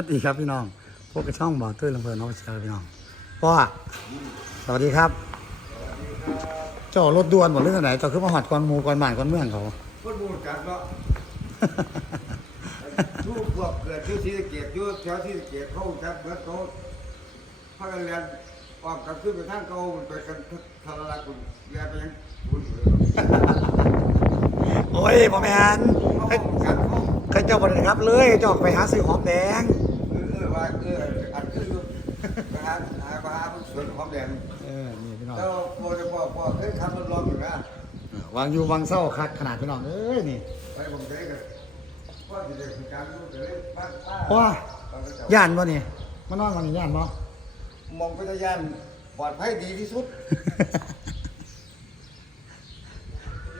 วัสดีครับพี่น้อง พวกกระช่องบ่อตุ้ยลำเพลินน้องเชียร์พี่น้องพ่อสวัสดีครับเจ้ารถด่วนหมดเรื่องไหนเจ้าขึ้นมาหอดก่อนหมูก่อนบ้านก่อนเมืองเขาคนบูดกันเนาะลูกพวกเกิดที่ศรีสะเกดอยู่แถวศรีสะเกดเขาจับเบิดเขาพากันเรียนออกกันขึ้นไปทางเก่ามันไปกันทารละคุณเรียนไปยังบุญเลยโอ้ยพ่อแมนเขาบอกกันเขาใครเจ้าบ่ได้ครับเลยเจ้าไปหาซื้อหอมแดงเออเออ ว่าเอออันคืออยู่ไปหาหาไปหาสวนหอมแดงเออนี่พี่น้องแล้วพอจะบอกพ่อเคยขับรถลองอยู่นะเออวางอยู่วางเศร้าคักขนาดพี่น้องเอ้ยนี่ไปผมเคยกันพ่อจะได้ฝึกการรู้จะได้ป้าป้าพ่อเราก็จะย่านบ่นี่มานอนวันนี้ย่านบ่มองไปทะยานปลอดภัยดีที่สุด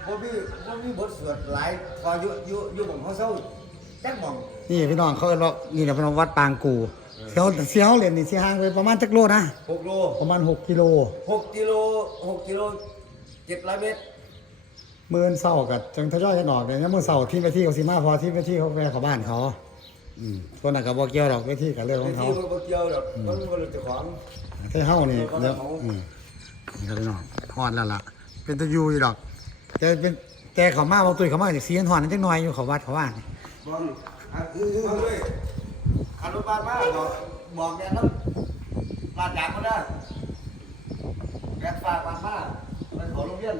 บ่มีบ่มีบทสวดหลายพออยู่อยู่อยู่หม่องเขาเศร้า จักหม่องนี่พี่น้องเขาเอิ้นว่านี่แหละพี่น้องวัดปางกูเสียวเสียวเหรียญนี่สิห่างไปประมาณจักโลนะ6โลประมาณ6กิโล6กิโล6กิโล700เมตรมื่นเศร้ากับจังทยอยกันออกเลยนะมื่อเศร้าที่ไปที่เขาสิมาพอที่ไปที่เขาแวะเขาบ้านเขา อืมคนนั้นก็บ่เกี่ยวดอกไปที่กับเรื่องขไอ้องเขาที่มันบ่เกี่ยวดอกมันบ่รู้เจ้าของแต่เฮานี่เขาเดี๋ยวเขาอืมนี่ครับพี่น้องทอดแล้วล่ะ เป็นตะยูอยู่ดอกแต่เป็นแต่เขามาบ่ตุ้ยเขามาจากสีทอดนั่นจังหน่อยอยู่เขาวัดเขาว่านี่ บ่อะคือเอาเลยอนุบาลมาบอกบอกแกนำลาดยางมาได้แกฝากบ้านมาไปขอโรงเรียน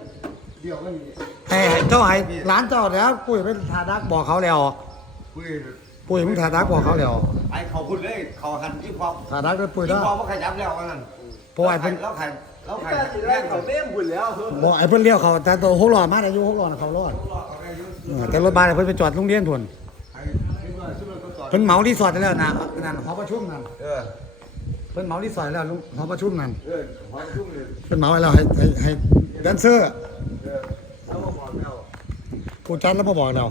เดี๋ยวก็มีให้ให้เจ้าให้ร้านเจ้าแล้วปุ้ยเป็นทาดักบอกเขาแล้ว คุยปุ้ยมึงทาดักบอกเขาแล้วไอ้เขาพูดเลยเขาหันที่ความทาดักด้วยปุ้ยที่เด้อความว่าขยับแล้วว่านั่นเพราะว่าไอ้เพิ่นแล้วใครแล้วใครแรกเขาเต็มหุ่นแล้วบอกไอ้เพิ่นเลี้ยวเขาแต่ตัวหกล้อมาอายุหกล้อน่ะเขารอดเออแต่รถบ้านเพิ่นไปจอดโรงเรียนพุ่นใครที่ว่าชื่อ เขาต่อเพิ่นเหมารีสอร์ทได้แล้วนะนั่นหอประชุมนั่นเออเพิ่นเหมารีสอร์ทแล้วลุงหอประชุมนั่นเออหอมชุ่มเลยเพิ่นเหมาไว้แล้วให้ให้ให้แดนเซอร์เออแล้วมาบอกแล้วผู้จัดแล้วมาบอกแล้ว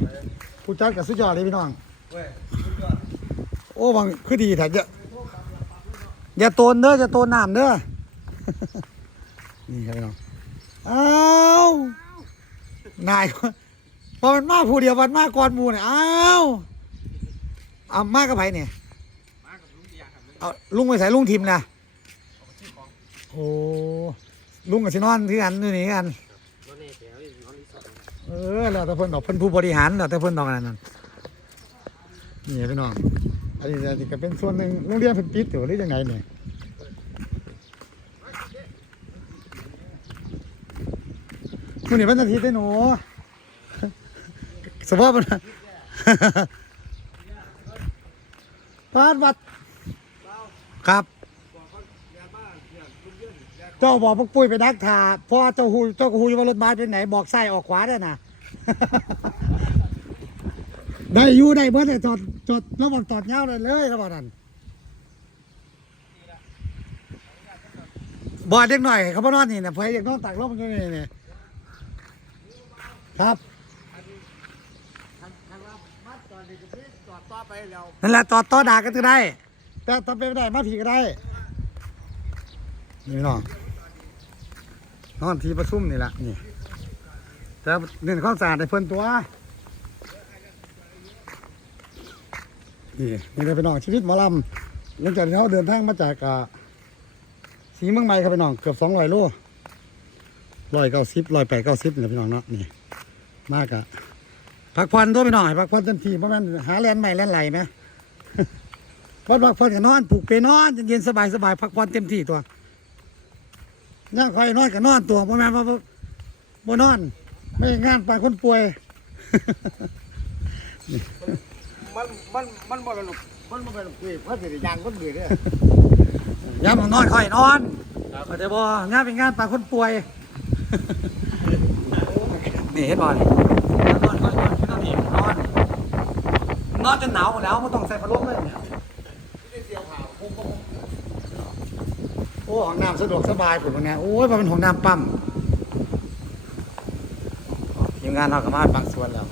ผู้จัดก็สุดยอดเลยพี่น้องเว้ยสุดยอดโอ้วังคือดีแท้อย่าอย่าโตนเด้ออย่าโตนน้ำเด้อนี่ครับพี่น้องอ้าวนายพอมันมาผู้เดียวมันมาก่อนหมู่เนี่ยอ้าว เอามากับไผเนี่ยเอาลุงไปใส่ลุงทิมนะโอ้ลุงกับชินอนที่กันนี่นี่กันเออแล้วแต่เพิ่นดอกเพิ่นผู้บริหารแล้วแต่เพิ่นดอกอันนั้นนี่พี่น้องอันนี้อันนี้ก็เป็นส่วนหนึ่งโรงเรียนเพิ่นปิดอยู่หรือยังไงเนี่ยมื้อนี้วันอาทิตย์เด้อหนูสภาพมัน พาดวัดครับ เจ้าบอกพวกปุ้ยไปนักทาเพราะว่าเจ้าหูเจ้าก็หูอยู่ว่ารถบัสเป็นไหน บอกซ้ายออกขวาได้น่ะ ได้อยู่ได้เบิดเลยจอดจอดระหว่างจอดเงาเลยเลยระหว่างนั้นบอดเด็กหน่อยเขาบ่นอนนี่นะเพื่ออยากนอนตากลมกันนี่นี่ครับ นั่นแหละต่อต่อด่ากันก็ได้ แต่ต่อไปไม่ได้มาผีก็ได้นี่น้องนอนทีประชุมนี่แหละนี่แต่เน้นความสะอาดในเพิ่อนตัวนี่นี่เลยไปน้องชีวิตหมอลำหลังจากที่เขาเดินทางมาจากสีเมืองใหม่ครับพี่น้องเกือบสองร้อยโลร้อยเก้าสิบร้อยแปดเก้าสิบนี่แหละพี่น้องเนาะนี่มากอะ พักผ่อนตัวพี่น้องให้พักผ่อนเต็มที่เพราะมันหาแลนด์ใหม่แลนด์ไหลไหมพักพักผ่อนกันนอนผูกเปนอนเย็นๆสบายสบายพักผ่อนเต็มที่ตัวย่างคอยนอนกับนอนตัวพ่อแม่นว่าบ่บ่นอน ไม่งานไปคนป่วย มันมันมันบ่เป็นหรอกมันบ่เป็นหรอกคุยเพราะสิได้ยางคนเบื่อเด้อย้ำนอนคอยนอนเข้าใจบ่งานเป็นงานไปคนป่วยนี่เห็นบ่นี่นอนคอ ยนอนนอนนี่นอนนอนจนหนาวหมดแล้วไม่ต้องใส่พัดลมเลยเนี่ยโอ้ห้องน้ำสะดวกสบายผมนะโอ้ยมันเป็นห้องน้ำปั๊มทีมงานเราก็มาบางส่วนแล้ว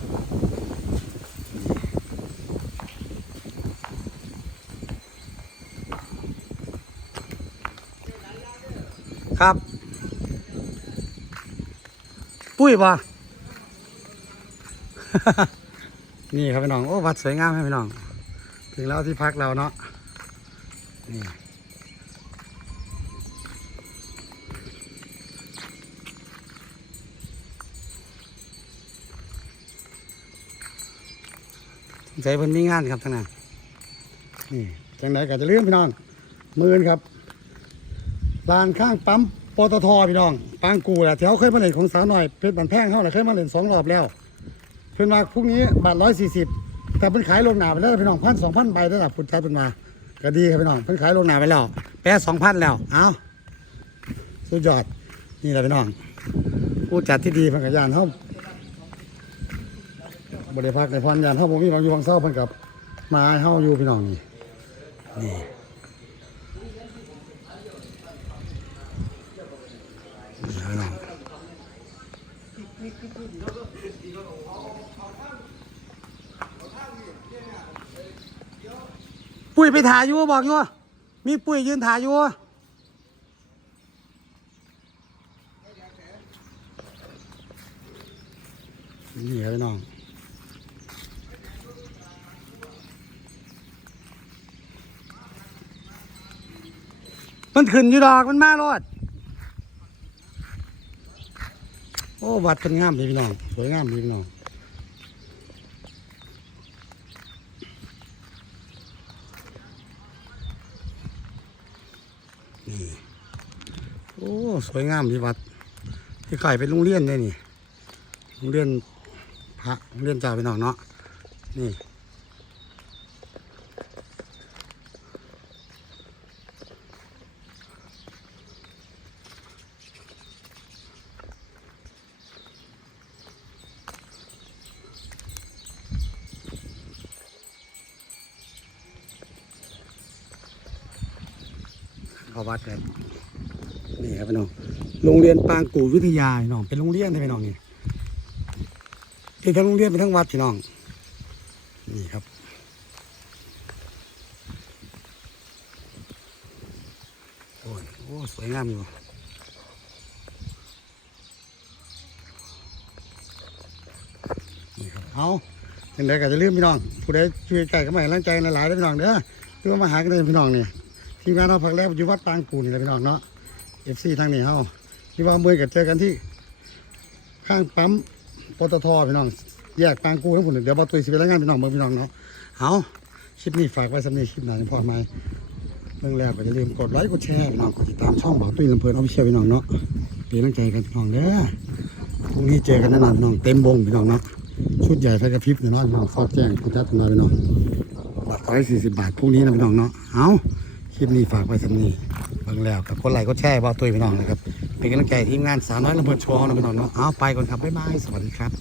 ครับ ปุ้ยป่ะ นี่ครับพี่น้อง โอ้ วัดสวยงามครับพี่น้อง ถึงแล้วที่พักเราเนาะ นี่ใจเพิ่นมีงานครับทางนั้นนี่จังไหนก็จะเลื่อนพี่น้องมือนครับลานข้างปั๊มปตทพี่น้องปางกูแหละแถวเคยมาเล่นของสาวหน่อยเพชรบันแพงเข้าแหละเคยมาเล่นสองรอบแล้ว เพิ่นมาพรุ่งนี้บาทร้อยสี่สิบแต่เพิ่นขายลงหนาไปแล้วพี่น้องพันสองพันใบได้ละพุทธเจ้าเพิ่นมาก็ดีครับพี่น้องเพิ่นขายลงหนาไปแล้วแปดสองพันแล้วเอาสุดยอดนี่แหละพี่น้องผู้จัดที่ดีเพิ่นกับยานเฮาบริพักในพรยานเฮาบ่มีบางอยู่บางเศร้าพิ่นกับมาให้เฮาอยู่พี่น้องนี่นี่นี่ครับพี่น้อง ปุ้ยไปถ่ายอยู่บอกอยู่มีปุ้ยยืนถ่ายอยู่นี่ครับพี่น้องมันขึ้นอยู่ดอกมันมารอดโอ้วัดเป็นงามดีพี่น้องสวยงามดีพี่น้อง นี่โอ้สวยงามดีวัดที่ไก่เป็นโรงเรียนได้นี่โรงเรียนพระโรงเรียนจ่าไปน้องเนาะนี่ เขาวัดกันนี่ครับพี่น้องโรงเรียนปางกู่วิทยาพี่น้องเป็นโรงเรียนเลยพี่น้องนี่เป็นทั้งโรงเรียนเป็นทั้งวัดพี่น้องนี่ครับโอ้โอสวยงามอยู่นี่ครับเอาจังไดก็จะลืมพี่น้องผู้ใดช่วยใจก็มาให้กำลังใจหลายๆเด้พี่น้องเด้อคือว่ามาหากันเลยพี่น้องเนี่ย ทีมงานเราพักแล้วอยู่วัดปางกูนี่แหละพี่น้องเนาะเอฟซีทางนี้เฮาที่ว่าเมื่อกันเจอกันที่ ข้างปั๊มปตทพี่น้องแยกปางกูทั้งหมดเดี๋ยวบอตุยสิไปรายงานพี่น้องเบิ่งพี่น้องเนาะเอาคลิปนี้ฝากไว้สำหรับคลิปหน้าพอไหมเรื่องแรกก็อย่าลืมกดไลค์กดแชร์พี่น้องกดติดตามช่องบ่าตุ้ยลำเพลินเอาไปเชียร์พี่น้องเนาะเป็นกำลังใจกันพี่น้องเด้อพรุ่งนี้เจอกันแน่นอนพี่น้องเต็มวงพี่น้องเนาะชุดใหญ่ไฟกระพริบเนาะพี่น้องฟอดแจ้งคุณทัศน์นาพี่น้องบาทร้อยสี่สิบบาทพรุ่งนี้นะพี่น้องเนาะเอา คลิปนี้ฝากไว้สำนีเบิ่งแล้วกับคนไลค์ก็แชร์บอตัวพี่น้องนะครับเป็นกำลังใจทีมงานสาวน้อยลำเพลินโชว์นะพี่น้องเนาะเอาไปก่อนครับบ๊ายบายสวัสดีครับ